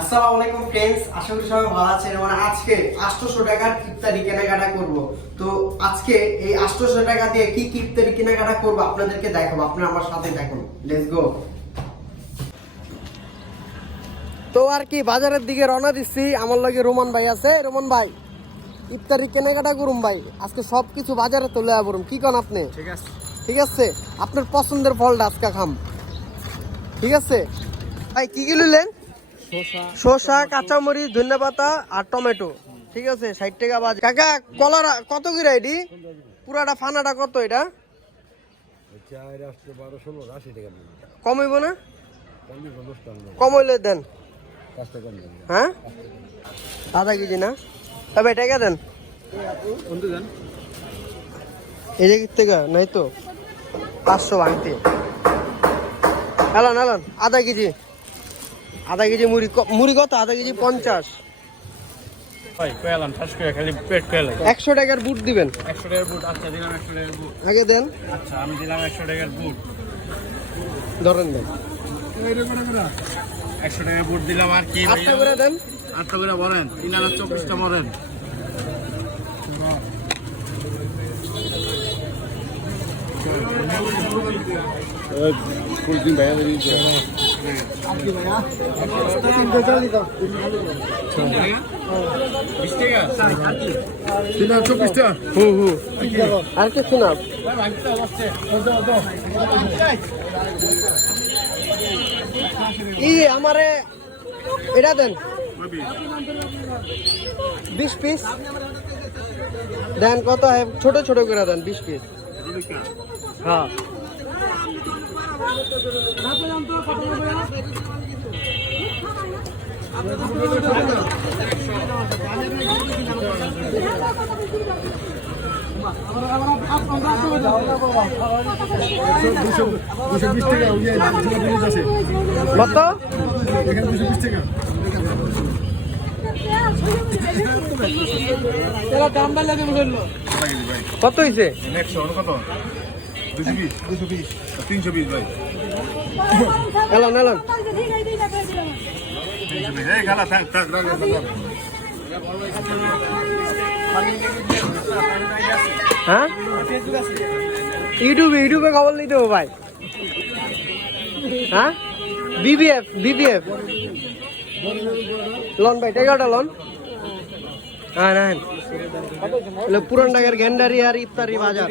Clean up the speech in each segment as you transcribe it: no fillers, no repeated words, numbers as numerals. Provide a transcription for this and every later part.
আসসালামু আলাইকুম ফ্রেন্ডস, আশা করি সবাই ভালো আছেন। এবং আজকে 800 টাকার ইফতারি কেনাকাটা করব। তো আজকে এই 800 টাকা দিয়ে কি কি ইফতারি কেনাকাটা করব আপনাদেরকে দেখাবো। আপনারা আমার সাথে দেখুন, লেটস গো। তো আর কি বাজারের দিকে রওনা দিচ্ছি। আমার লগে রোমান ভাই আছে। রোমান ভাই, ইফতারি কেনাকাটা করুম ভাই। আজকে সবকিছু বাজারে তুলে আবরুম, কি কোন আপনি? ঠিক আছে, ঠিক আছে, আপনার পছন্দের ফলটা আজকে খাম। ঠিক আছে ভাই, কি কি নিলেন? শসা, কাঁচামরিচ, ধনেপাতা আর টমেটো। ঠিক আছে, 60 টাকা বাজার। কাকা, কলার কত করে এডি? পুরাটা ফানাটা কত এটা? কমাইব না? কমাইলে দেন। হ্যাঁ, আধা কেজি না? তবে টাকা দেন। এই যে থেকে নাই তো 500 ভাঙতে। এলান এলান, আধা কেজি। আধা কেজি মুড়ি। মুড়ি কত? আধা কেজি 50। 100 টাকার বুট দিবেন? 100 টাকার বুট। আচ্ছা, দিলাম 100 টাকার বুট। আগে দেন। আচ্ছা, আমি দিলাম 100 টাকার বুট। ধরেন দেন। 100 টাকার বুট দিলাম। আর কি 8টা করে দেন। 8টা করে বলেন। 324টা মরেন। আর কিছু না। আমারে এটা দেন 20 পিস দেন। কত? ছোট ছোট করে দেন 20 পিস। হ্যাঁ, কত? কত হয়েছে? 320 ভাই। এলান এলান। হ্যাঁ, ইউটিউবে খবর নিতে হবে ভাই। হ্যাঁ, বিবিএফ লন ভাই, টাকাটা লন। হ্যাঁ নেন। পুরান ঢাকার গেন্ডারি আর ইফতারি বাজার।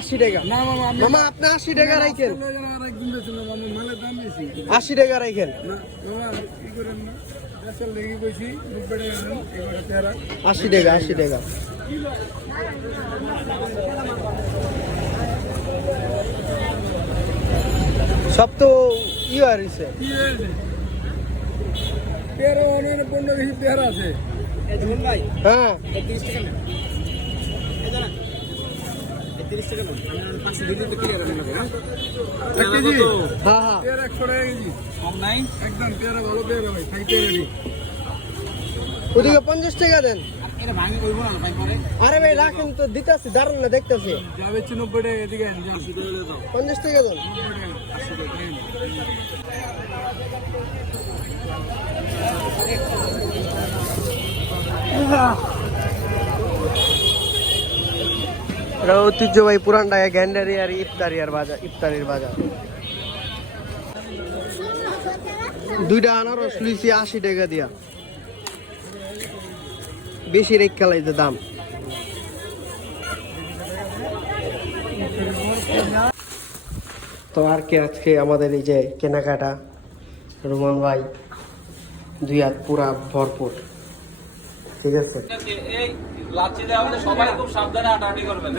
80 টাকা। মামা, আপনি 80 টাকা রাখেন। 80 টাকা রাখেন। 80 টাকা, 80 টাকা। সব তো হয়েছে। 13 আছে। হ্যাঁ, ওদিকে 50 টাকা দেন। আরে ভাই রাখেন তো, দিতেছি, দাঁড়ান না, দেখতেছি। 50 টাকা দেন। ঐতিহ্যবাহী পুরান ঢাকা গ্যান্ডারি আর ইফতারির বাজার। 2টা আনারস লইছি 80 টাকা দিয়া। বেশি রেখ খেলাইতে দাম। তো আর কি, আজকে আমাদের এই যে কেনাকাটা, রোমান ভাই 2 হাত পুরা ভরপুর। ঠিক আছে, সবাই খুব সাবধানে হাঁটাহাঁটি করবেন।